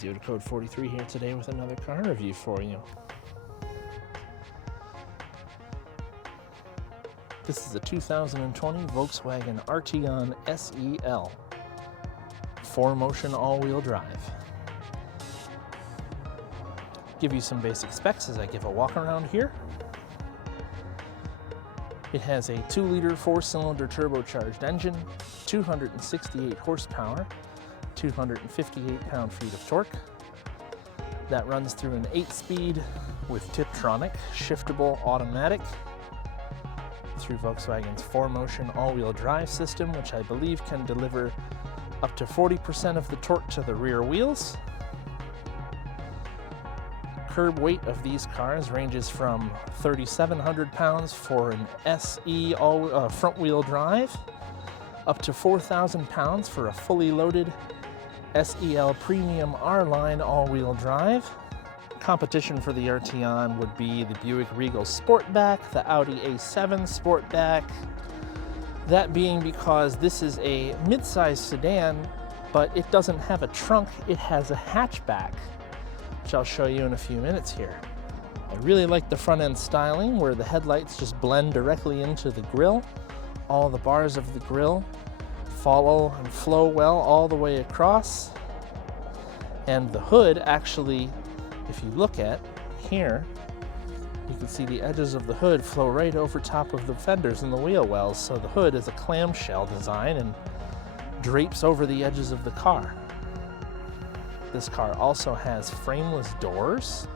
Zero to Code 43 here today with another car review for you. This is a 2020 Volkswagen Arteon SEL, 4Motion all-wheel drive. Give you some basic specs as I give a walk around here. It has a 2-liter 4-cylinder turbocharged engine, 268 horsepower, 258 pound-feet of torque. That runs through an 8-speed with Tiptronic, shiftable automatic through Volkswagen's 4Motion all-wheel drive system, which I believe can deliver up to 40% of the torque to the rear wheels. Curb weight of these cars ranges from 3,700 pounds for an SE front-wheel drive up to 4,000 pounds for a fully loaded SEL Premium R-Line all-wheel drive. Competition for the Arteon would be the Buick Regal Sportback, the Audi A7 Sportback. That being because this is a mid-size sedan, but it doesn't have a trunk, it has a hatchback, which I'll show you in a few minutes here. I really like the front end styling where the headlights just blend directly into the grille. All the bars of the grille follow and flow well all the way across. And the hood actually, if you look at here, you can see the edges of the hood flow right over top of the fenders and the wheel wells. So the hood is a clamshell design and drapes over the edges of the car. This car also has frameless doors,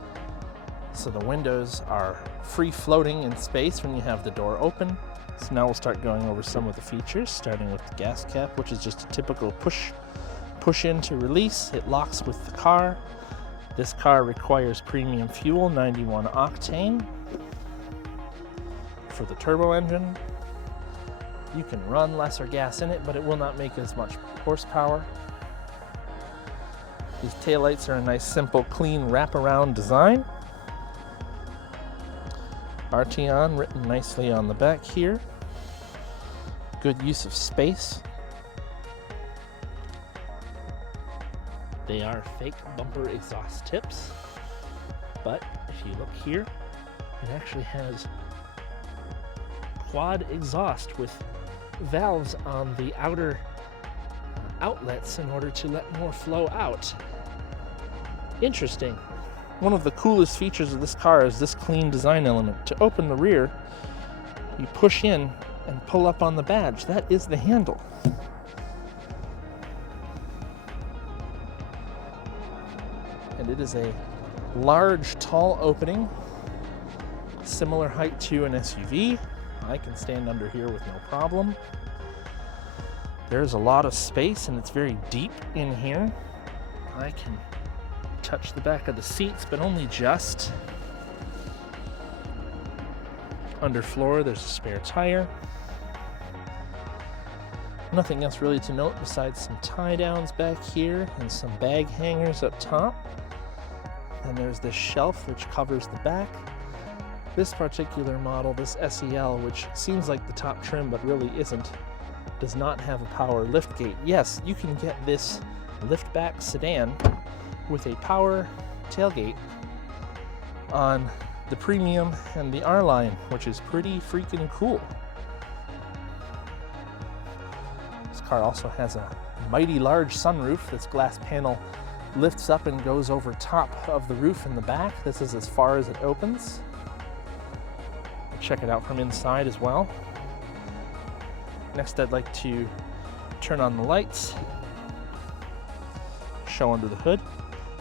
so the windows are free floating in space when you have the door open. So now we'll start going over some of the features, starting with the gas cap, which is just a typical push in to release. It locks with the car. This car requires premium fuel, 91 octane. For the turbo engine, you can run lesser gas in it, but it will not make as much horsepower. These taillights are a nice, simple, clean wraparound design. Arteon written nicely on the back here. Good use of space. They are fake bumper exhaust tips, but if you look here, it actually has quad exhaust with valves on the outer outlets in order to let more flow out. Interesting. One of the coolest features of this car is this clean design element. To open the rear, you push in and pull up on the badge. That is the handle. And it is a large, tall opening, similar height to an SUV. I can stand under here with no problem. There's a lot of space and it's very deep in here. I can touch the back of the seats, but only just. Underfloor, there's a spare tire. Nothing else really to note besides some tie downs back here and some bag hangers up top. And there's this shelf which covers the back. This particular model, this SEL, which seems like the top trim but really isn't, does not have a power liftgate. Yes, you can get this liftback sedan with a power tailgate on the Premium and the R-Line, which is pretty freaking cool. This car also has a mighty large sunroof. This glass panel lifts up and goes over top of the roof in the back. This is as far as it opens. We'll check it out from inside as well. Next, I'd like to turn on the lights, show under the hood.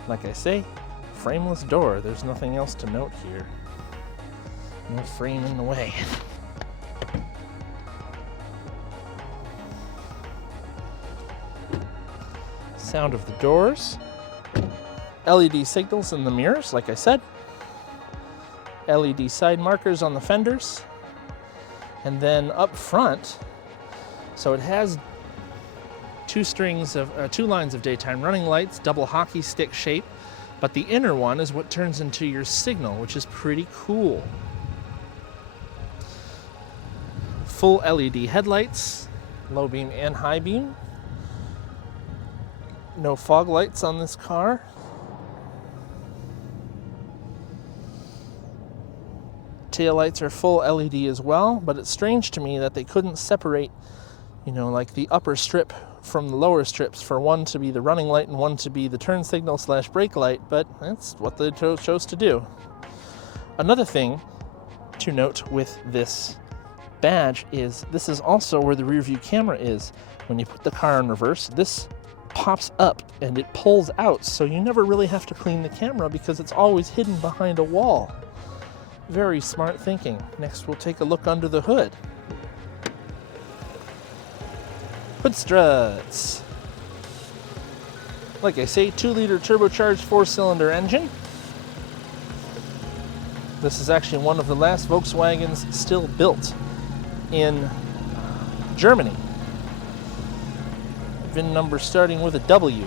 Like I say, frameless door. There's nothing else to note here. No frame in the way. Sound of the doors. LED signals in the mirrors, like I said. LED side markers on the fenders. And then up front, so it has two lines of daytime running lights, double hockey stick shape, but the inner one is what turns into your signal, which is pretty cool. Full LED headlights, low beam and high beam. No fog lights on this car. taillights are full LED as well, but it's strange to me that they couldn't separate, you know, like the upper strip from the lower strips for one to be the running light and one to be the turn signal / brake light, but that's what they chose to do. Another thing to note with this badge is this is also where the rear view camera is. When you put the car in reverse, this pops up and it pulls out, so you never really have to clean the camera because it's always hidden behind a wall. Very smart thinking. Next, we'll take a look under the hood. Hood struts. Like I say, 2-liter turbocharged 4-cylinder engine. This is actually one of the last Volkswagens still built in Germany. VIN number starting with a W.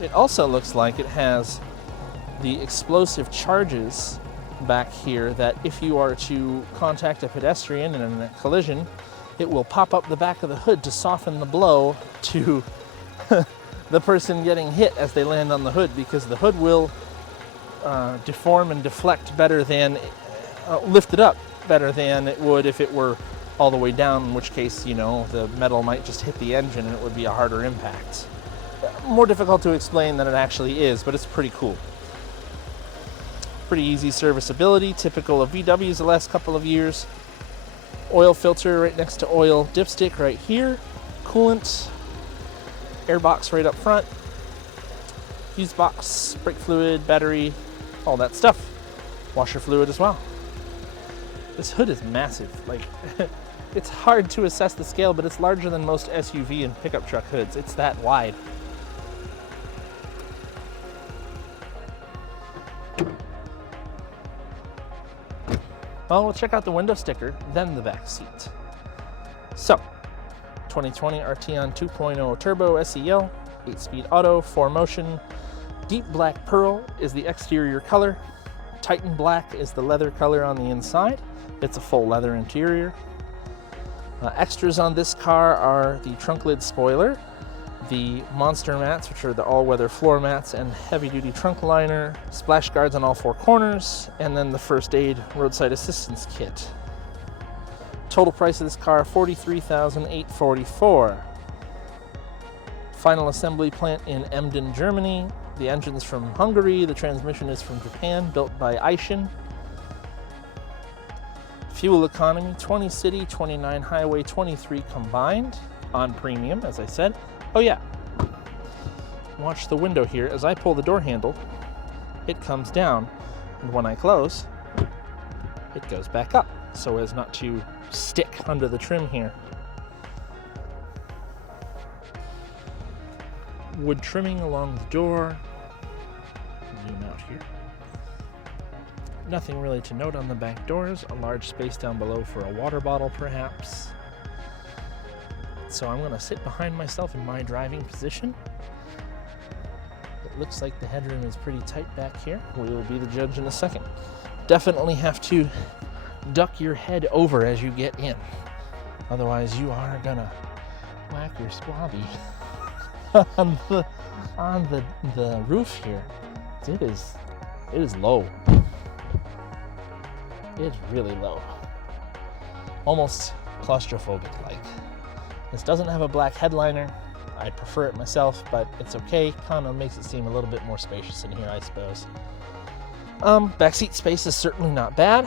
It also looks like it has the explosive charges back here that if you are to contact a pedestrian in a collision, it will pop up the back of the hood to soften the blow to the person getting hit as they land on the hood, because the hood will deform and deflect better than, lift it up better than it would if it were all the way down, in which case, you know, the metal might just hit the engine and it would be a harder impact. More difficult to explain than it actually is, but it's pretty cool. Pretty easy serviceability, typical of VWs the last couple of years. Oil filter right next to oil dipstick right here. Coolant, air box right up front. Fuse box, brake fluid, battery, all that stuff. Washer fluid as well. This hood is massive. Like, it's hard to assess the scale, but it's larger than most SUV and pickup truck hoods. It's that wide. Well, we'll check out the window sticker, then the back seat. So, 2020 Arteon 2.0 Turbo SEL, 8-speed auto, 4Motion. Deep black pearl is the exterior color. Titan black is the leather color on the inside. It's a full leather interior. Extras on this car are the trunk lid spoiler, the monster mats, which are the all-weather floor mats, and heavy-duty trunk liner, splash guards on all 4 corners, and then the first aid roadside assistance kit. Total price of this car, $43,844. Final assembly plant in Emden, Germany. The engine's from Hungary, the transmission is from Japan, built by Aishin. Fuel economy, 20 city, 29 highway, 23 combined, on premium, as I said. Oh yeah, watch the window here. As I pull the door handle, it comes down, and when I close, it goes back up, so as not to stick under the trim here. Wood trimming along the door. Zoom out here. Nothing really to note on the back doors. A large space down below for a water bottle, perhaps. So I'm going to sit behind myself in my driving position. It looks like the headroom is pretty tight back here. We will be the judge in a second. Definitely have to duck your head over as you get in. Otherwise you are going to whack your squabby on the roof here. It is low. It's really low. Almost claustrophobic-like. This doesn't have a black headliner. I prefer it myself, but it's okay. Kind of makes it seem a little bit more spacious in here, I suppose. Backseat space is certainly not bad.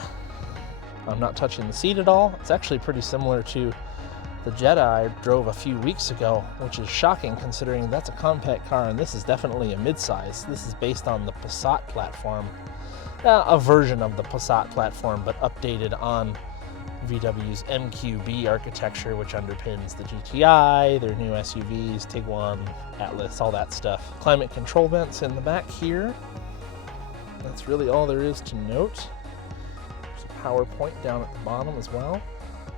I'm not touching the seat at all. It's actually pretty similar to the Jetta I drove a few weeks ago, which is shocking considering that's a compact car and this is definitely a midsize. This is based on the Passat platform. A version of the Passat platform, but updated on VW's MQB architecture, which underpins the GTI, their new SUVs, Tiguan, Atlas, all that stuff. Climate control vents in the back here. That's really all there is to note. There's a power point down at the bottom as well.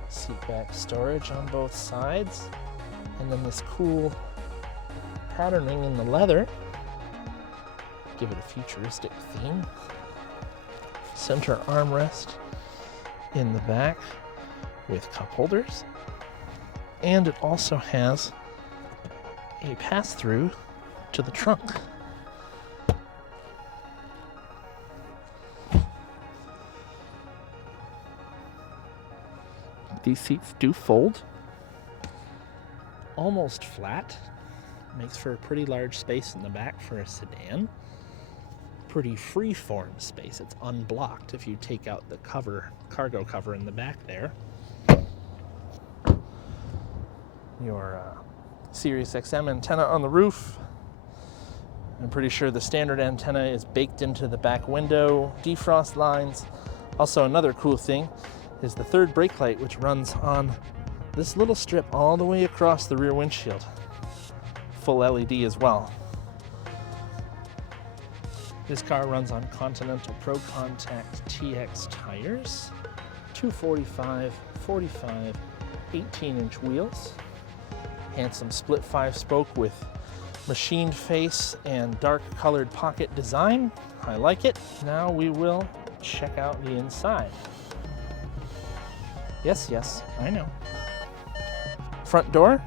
Seat back storage on both sides. And then this cool patterning in the leather. Give it a futuristic theme. Center armrest in the back with cup holders, and it also has a pass-through to the trunk. These seats do fold. Almost flat. Makes for a pretty large space in the back for a sedan. Pretty free-form space. It's unblocked if you take out the cover, cargo cover in the back there. Your Sirius XM antenna on the roof. I'm pretty sure the standard antenna is baked into the back window defrost lines. Also, another cool thing is the third brake light, which runs on this little strip all the way across the rear windshield. Full LED as well. This car runs on Continental Pro Contact TX tires, 245, 45, 18-inch wheels. Handsome split 5-spoke with machined face and dark colored pocket design. I like it. Now we will check out the inside. Yes, I know. Front door.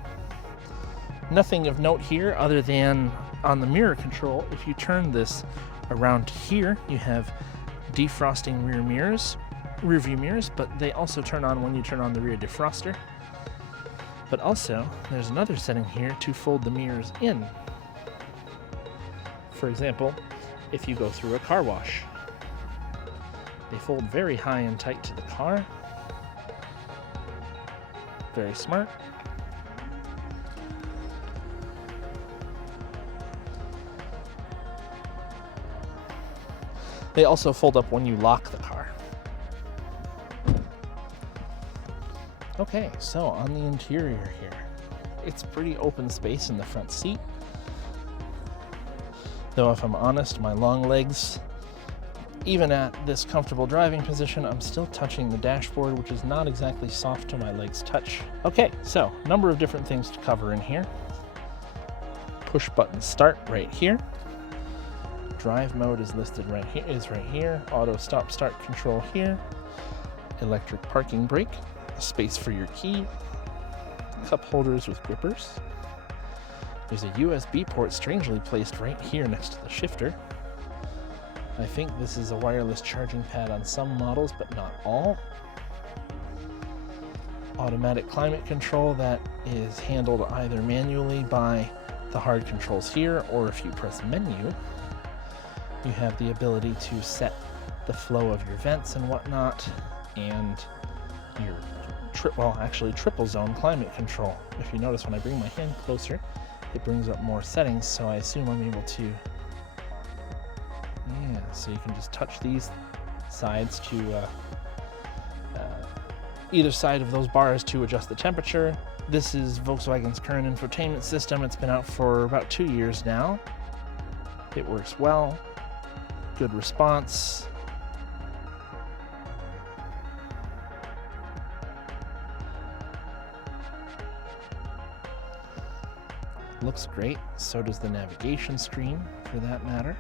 Nothing of note here other than on the mirror control. If you turn this around here, you have defrosting rear view mirrors, but they also turn on when you turn on the rear defroster. But also, there's another setting here to fold the mirrors in. For example, if you go through a car wash, they fold very high and tight to the car. Very smart. They also fold up when you lock the car. Okay, so on the interior here, it's pretty open space in the front seat. Though if I'm honest, my long legs, even at this comfortable driving position, I'm still touching the dashboard, which is not exactly soft to my legs touch. Okay, so number of different things to cover in here. Push button start right here. Drive mode is listed right here. Auto stop start control here. Electric parking brake. A space for your key. Cup holders with grippers. There's a USB port strangely placed right here next to the shifter. I think this is a wireless charging pad on some models, but not all. Automatic climate control that is handled either manually by the hard controls here, or if you press menu, you have the ability to set the flow of your vents and whatnot, and your triple zone climate control. If you notice, when I bring my hand closer, it brings up more settings, so I assume I'm able to, so you can just touch these sides to either side of those bars to adjust the temperature. This is Volkswagen's current infotainment system. It's been out for about 2 years now. It works well. Good response. Looks great. So does the navigation screen, for that matter.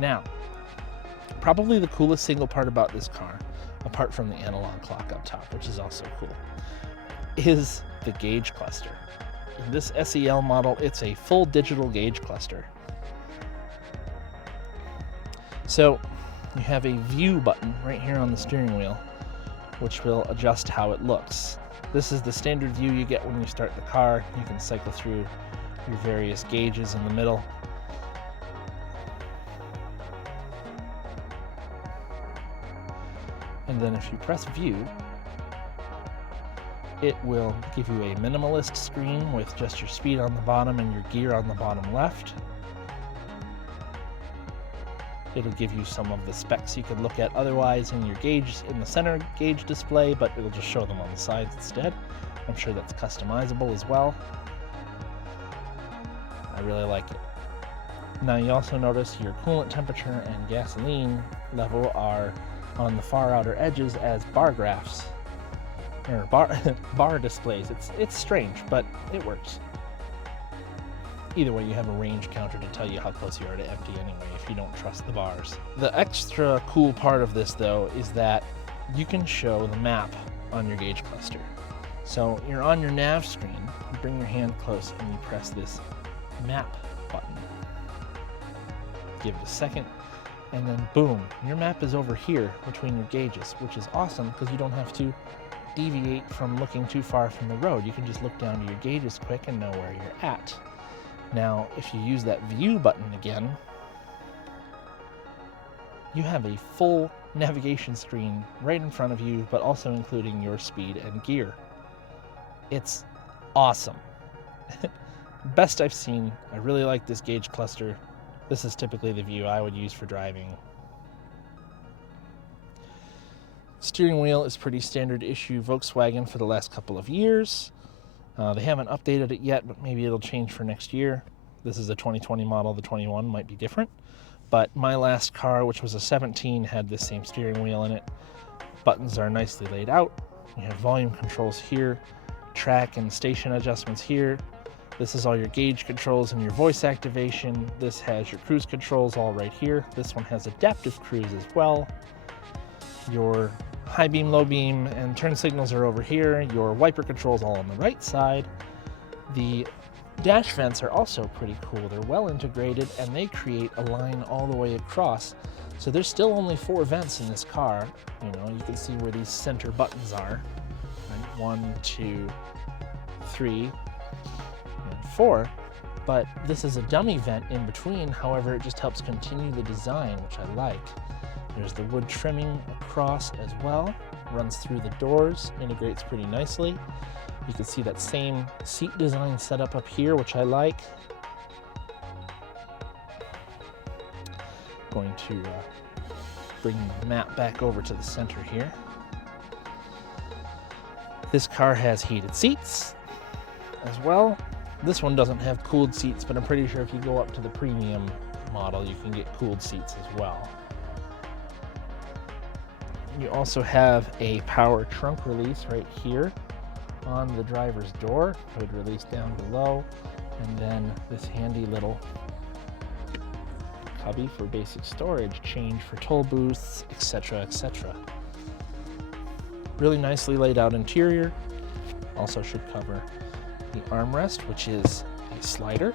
Now, probably the coolest single part about this car, apart from the analog clock up top, which is also cool, is the gauge cluster. In this SEL model, it's a full digital gauge cluster. So you have a view button right here on the steering wheel, which will adjust how it looks. This is the standard view you get when you start the car. You can cycle through your various gauges in the middle. And then if you press view, it will give you a minimalist screen with just your speed on the bottom and your gear on the bottom left. It'll give you some of the specs you could look at otherwise in your gauge, in the center gauge display, but it'll just show them on the sides instead. I'm sure that's customizable as well. I really like it. Now you also notice your coolant temperature and gasoline level are on the far outer edges as bar graphs, or bar displays. It's strange, but it works. Either way, you have a range counter to tell you how close you are to empty anyway, if you don't trust the bars. The extra cool part of this, though, is that you can show the map on your gauge cluster. So you're on your nav screen, you bring your hand close and you press this map button. Give it a second, and then boom, your map is over here between your gauges, which is awesome because you don't have to deviate from looking too far from the road. You can just look down to your gauges quick and know where you're at. Now, if you use that view button again, you have a full navigation screen right in front of you, but also including your speed and gear. It's awesome. Best I've seen. I really like this gauge cluster. This is typically the view I would use for driving. Steering wheel is pretty standard issue Volkswagen for the last couple of years. They haven't updated it yet, but maybe it'll change for next year. This is a 2020 model. The 21 might be different. But my last car, which was a 17, had this same steering wheel in it. Buttons are nicely laid out. You have volume controls here, track and station adjustments here. This is all your gauge controls and your voice activation. This has your cruise controls all right here. This one has adaptive cruise as well. Your high beam, low beam, and turn signals are over here. Your wiper controls all on the right side. The dash vents are also pretty cool. They're well integrated and they create a line all the way across. So there's still only 4 vents in this car. You know, you can see where these center buttons are. Right? 1, 2, 3, and 4. But this is a dummy vent in between. However, it just helps continue the design, which I like. There's the wood trimming across as well, runs through the doors, integrates pretty nicely. You can see that same seat design setup up here, which I like. Going to bring the map back over to the center here. This car has heated seats as well. This one doesn't have cooled seats, but I'm pretty sure if you go up to the premium model, you can get cooled seats as well. You also have a power trunk release right here on the driver's door. Hood release down below, and then this handy little cubby for basic storage, change for toll booths, etc., etc. Really nicely laid out interior. Also should cover the armrest, which is a slider.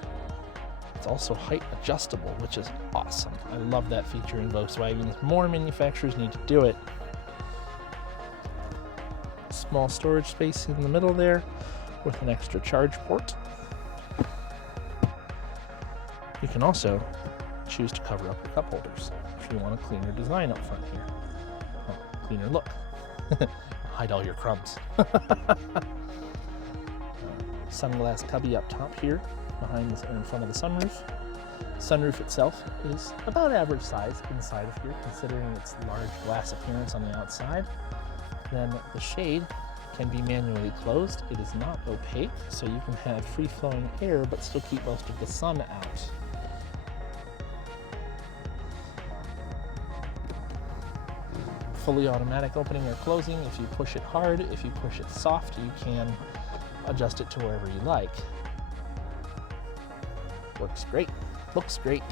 It's also height adjustable, which is awesome. I love that feature in Volkswagen. More manufacturers need to do it. Small storage space in the middle there with an extra charge port. You can also choose to cover up your cup holders if you want a cleaner design up front here. Oh, cleaner look. Hide all your crumbs. Sunglass cubby up top here behind this, or in front of the sunroof. Sunroof itself is about average size inside of here, considering its large glass appearance on the outside. Then the shade can be manually closed. It is not opaque, so you can have free-flowing air but still keep most of the sun out. Fully automatic opening or closing. If you push it hard, if you push it soft, you can adjust it to wherever you like. Works great. Looks great.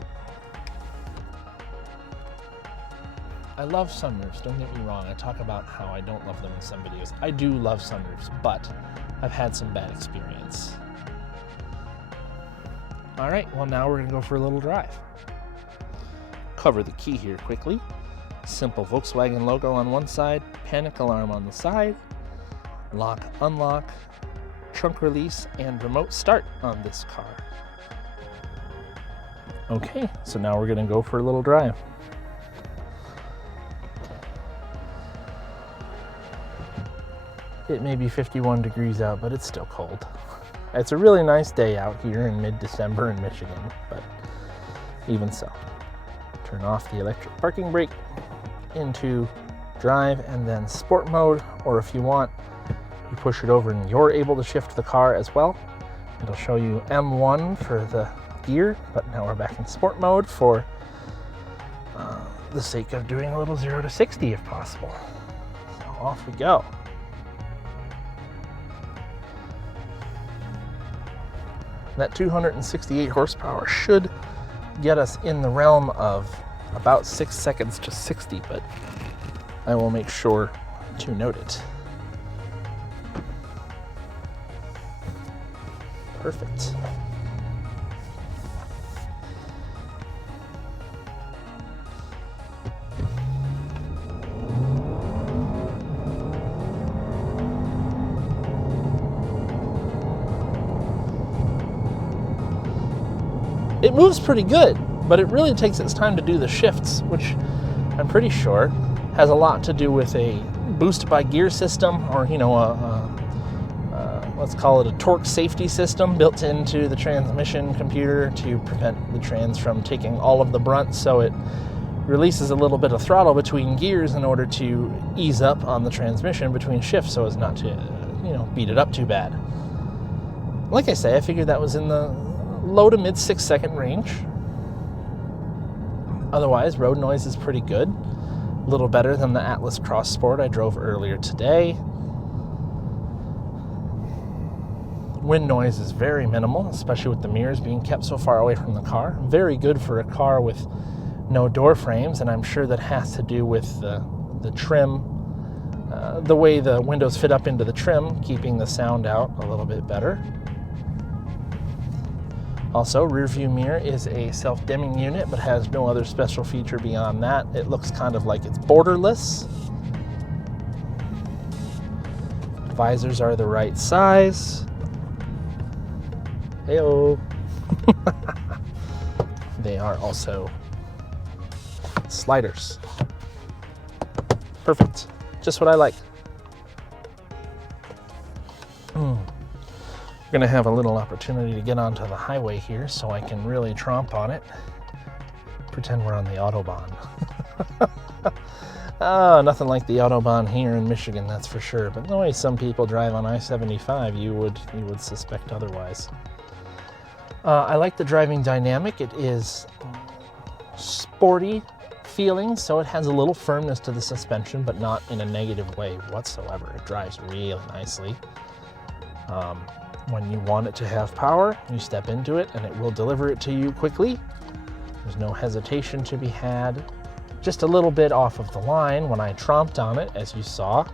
I love sunroofs, don't get me wrong. I talk about how I don't love them in some videos. I do love sunroofs, but I've had some bad experience. All right, well now we're gonna go for a little drive. Cover the key here quickly. Simple Volkswagen logo on one side, panic alarm on the side, lock, unlock, trunk release, and remote start on this car. Okay, so now we're gonna go for a little drive. It may be 51 degrees out, but it's still cold. It's a really nice day out here in mid-December in Michigan, but even so. Turn off the electric parking brake into drive and then sport mode, or if you want, you push it over and you're able to shift the car as well. It'll show you M1 for the gear, but now we're back in sport mode for the sake of doing a little 0 to 60 if possible. So off we go. That 268 horsepower should get us in the realm of about 6 seconds to 60, but I will make sure to note it. Perfect. it moves pretty good, but it really takes its time to do the shifts, which I'm pretty sure has a lot to do with a boost by gear system, or let's call it a torque safety system built into the transmission computer to prevent the trans from taking all of the brunt, so it releases a little bit of throttle between gears in order to ease up on the transmission between shifts so as not to, beat it up too bad. Like I say, I figured that was in the low to mid 6-second range. Otherwise, road noise is pretty good. A little better than the Atlas Cross Sport I drove earlier today. Wind noise is very minimal, especially with the mirrors being kept so far away from the car. Very good for a car with no door frames, and I'm sure that has to do with the trim, the way the windows fit up into the trim, keeping the sound out a little bit better. Also, rear view mirror is a self-dimming unit, but has no other special feature beyond that. It looks kind of like it's borderless. Visors are the right size. Heyo. They are also sliders. Perfect. Just what I like. We're gonna have a little opportunity to get onto the highway here so I can really tromp on it. Pretend we're on the Autobahn. Nothing like the Autobahn here in Michigan, that's for sure. But the way some people drive on I-75, you would suspect otherwise. I like the driving dynamic. It is sporty feeling, so it has a little firmness to the suspension, but not in a negative way whatsoever. It drives really nicely. When you want it to have power, you step into it and it will deliver it to you quickly. There's no hesitation to be had. Just a little bit off of the line when I tromped on it, as you saw,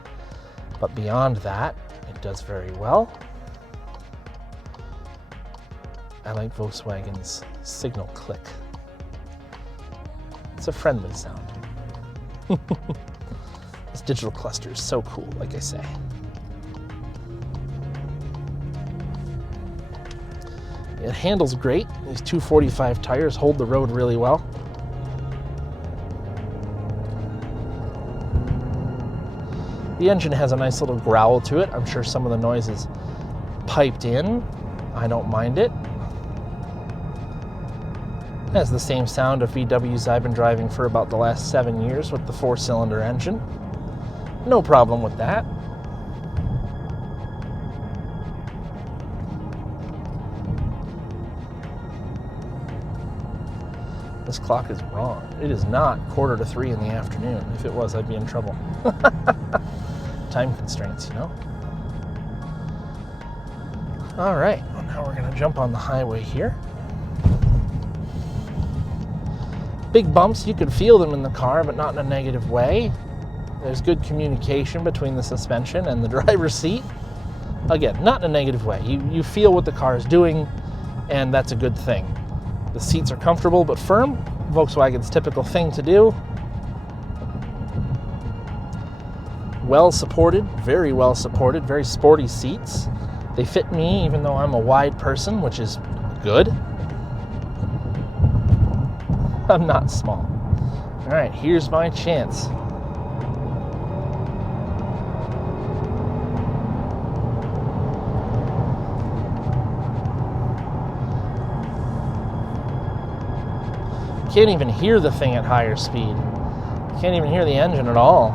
but beyond that, it does very well. I like Volkswagen's signal click. It's a friendly sound. This digital cluster is so cool, like I say. It handles great. These 245 tires hold the road really well. The engine has a nice little growl to it. I'm sure some of the noise is piped in. I don't mind it. It has the same sound of VWs I've been driving for about the last 7 years with the 4-cylinder engine. No problem with that. This clock is wrong. It is not 2:45 in the afternoon. If it was, I'd be in trouble. Time constraints, you know? All right, well, now we're gonna jump on the highway here. Big bumps, you could feel them in the car, but not in a negative way. There's good communication between the suspension and the driver's seat. Again, not in a negative way. You feel what the car is doing, and that's a good thing. The seats are comfortable but firm. Volkswagen's typical thing to do. Well supported, very sporty seats. They fit me even though I'm a wide person, which is good. I'm not small. All right, here's my chance. Can't even hear the thing at higher speed. Can't even hear the engine at all.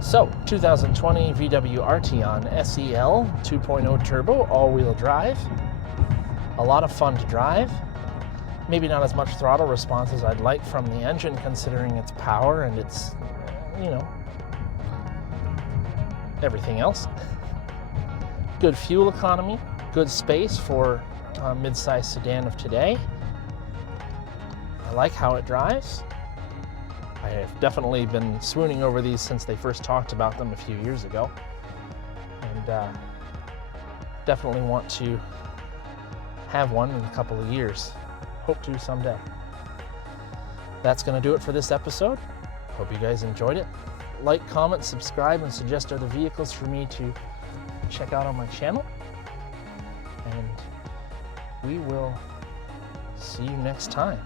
So, 2020 VW Arteon SEL 2.0 turbo all-wheel drive. A lot of fun to drive. Maybe not as much throttle response as I'd like from the engine, considering its power and its, everything else. Good fuel economy. Good space for a mid-size sedan of today. I like how it drives. I have definitely been swooning over these since they first talked about them a few years ago. And definitely want to have one in a couple of years. Hope to someday. That's going to do it for this episode. Hope you guys enjoyed it. Like, comment, subscribe, and suggest other vehicles for me to check out on my channel. and we will see you next time.